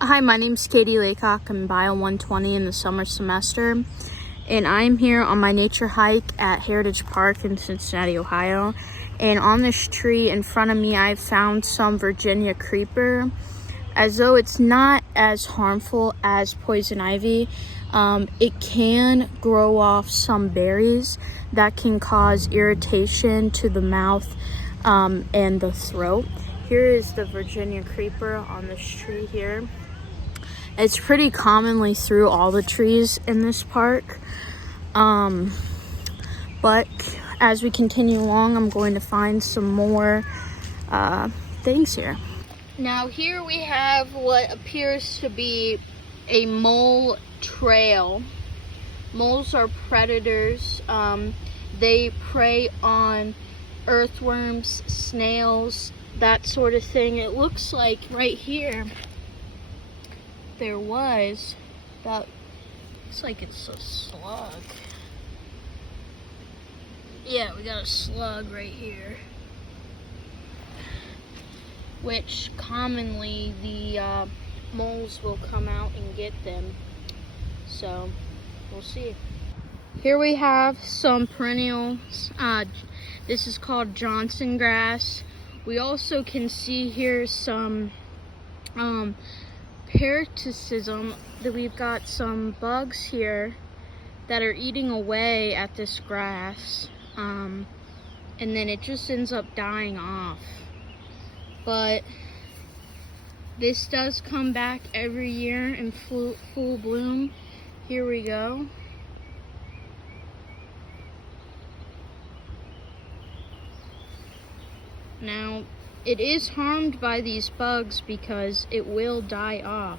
Hi, my name's Katie Laycock. I'm Bio 120 in the summer semester, and I'm here on my nature hike at Heritage Park in Cincinnati, Ohio. And on this tree in front of me, I found some Virginia creeper. As though it's not as harmful as poison ivy, it can grow off some berries that can cause irritation to the mouth and the throat. Here is the Virginia creeper on this tree here. It's pretty commonly through all the trees in this park. But as we continue along, I'm going to find some more things here. Now here we have what appears to be a mole trail. Moles are predators. They prey on earthworms, snails, that sort of thing. It looks like right here there was that. Looks like it's a slug. Yeah, we got a slug right here, which commonly the moles will come out and get them. So we'll see. Here we have some perennials. This is called Johnson grass. We also can see here some parasitism, that we've got some bugs here that are eating away at this grass, and then it just ends up dying off. But this does come back every year in full bloom. Here we go. Now, it is harmed by these bugs because it will die off.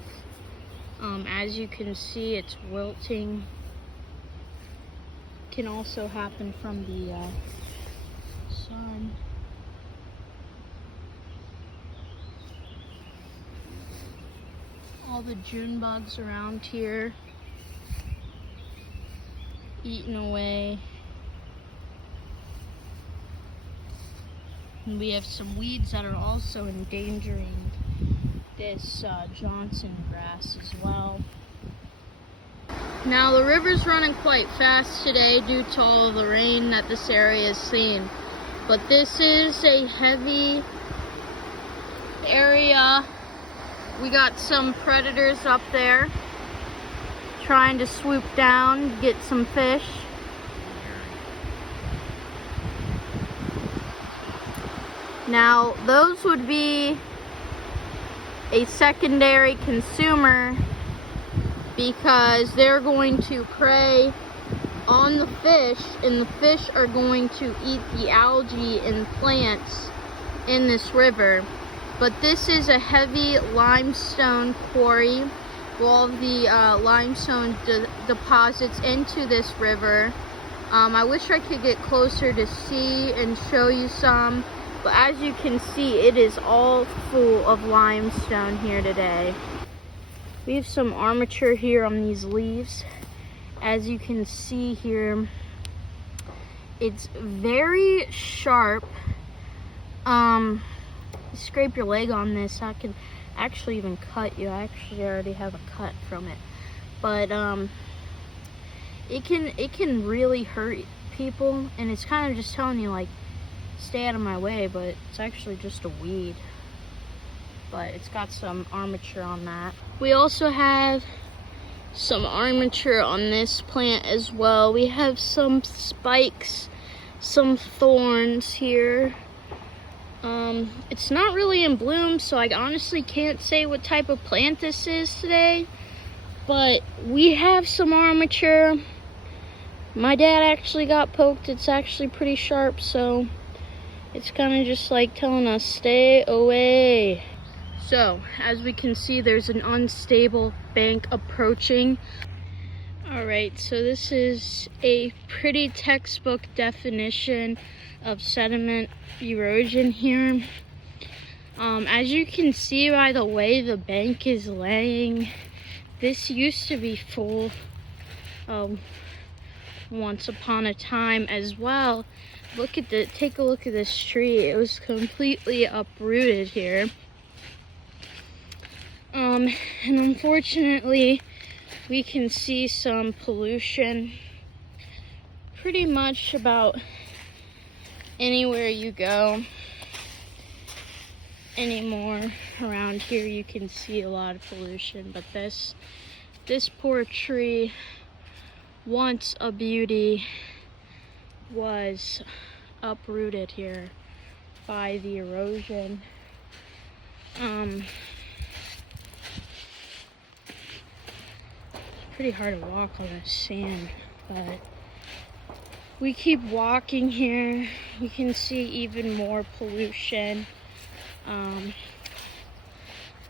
As you can see, it's wilting. Can also happen from the sun. All the June bugs around here eating away. And we have some weeds that are also endangering this Johnson grass as well. Now the river's running quite fast today due to all the rain that this area has seen. But this is a heavy area. We got some predators up there trying to swoop down, get some fish. Now, those would be a secondary consumer because they're going to prey on the fish, and the fish are going to eat the algae and plants in this river. But this is a heavy limestone quarry. All of the limestone deposits into this river. I wish I could get closer to see and show you some. But as you can see, it is all full of limestone here today. We have some armature here on these leaves. As you can see here, it's very sharp. Scrape your leg on this. I can actually even cut you. I actually already have a cut from it. But it can really hurt people, and it's kind of just telling you, like, stay out of my way, but it's actually just a weed. But it's got some armature on that. We also have some armature on this plant as well. We have some spikes, some thorns here. It's not really in bloom, so I honestly can't say what type of plant this is today. But we have some armature. My dad actually got poked. It's actually pretty sharp, so it's kind of just like telling us, stay away. So, as we can see, there's an unstable bank approaching. Alright, so this is a pretty textbook definition of sediment erosion here. As you can see by the way the bank is laying, this used to be full once upon a time as well. Take a look at this tree. It was completely uprooted here. And unfortunately, we can see some pollution pretty much about anywhere you go anymore. Around here you can see a lot of pollution, but this poor tree, once a beauty, was uprooted here by the erosion. It's pretty hard to walk on this sand, but we keep walking here. You can see even more pollution. I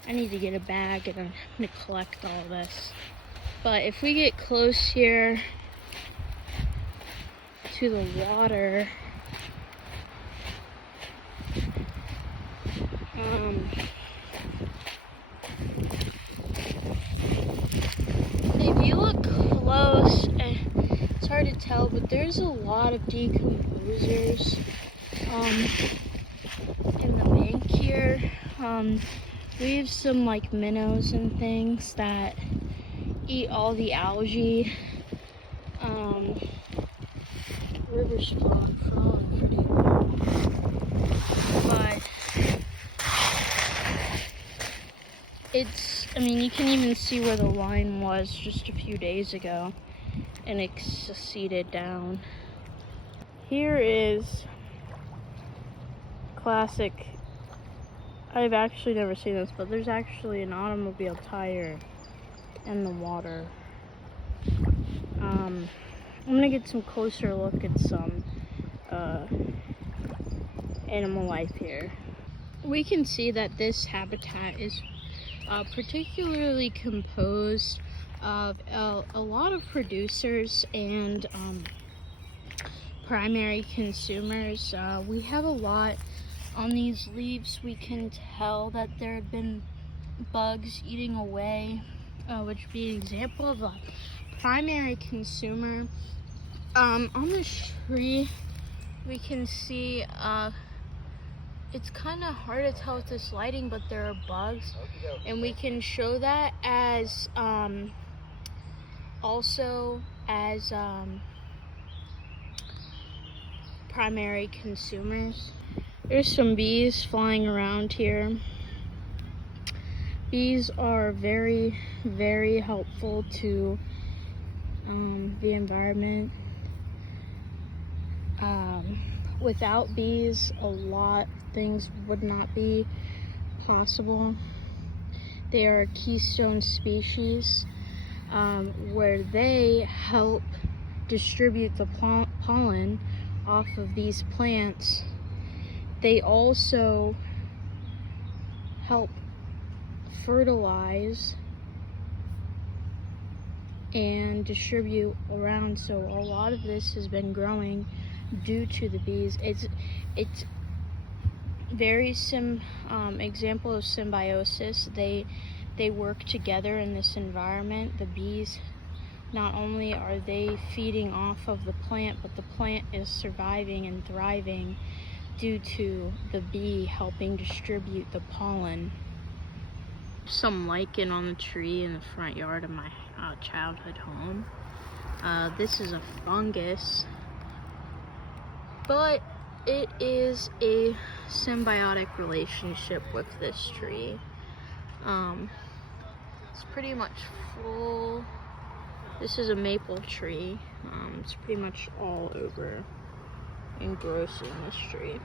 need to get a bag and I'm gonna collect all this. But if we get close here to the water, if you look close, it's hard to tell, but there's a lot of decomposers in the bank here. We have some like minnows and things that eat all the algae. River's flowing pretty well, but I mean, you can even see where the line was just a few days ago, and it seceded down. Here is classic. I've actually never seen this, but there's actually an automobile tire in the water. I'm gonna get some closer look at some animal life here. We can see that this habitat is particularly composed of a lot of producers and primary consumers. We have a lot on these leaves. We can tell that there have been bugs eating away, which would be an example of a primary consumer. On the tree, we can see, it's kind of hard to tell with this lighting, but there are bugs, and we can show that as also as primary consumers. There's some bees flying around here. Bees are very, very helpful to the environment. Without bees, a lot of things would not be possible. They are a keystone species where they help distribute the pollen off of these plants. They also help fertilize and distribute around, so a lot of this has been growing due to the bees. It's very example of symbiosis. They work together in this environment. The bees, not only are they feeding off of the plant, but the plant is surviving and thriving due to the bee helping distribute the pollen. Some lichen on the tree in the front yard of my childhood home. This is a fungus, but it is a symbiotic relationship with this tree. It's pretty much full. This is a maple tree. It's pretty much all over engrossing this tree.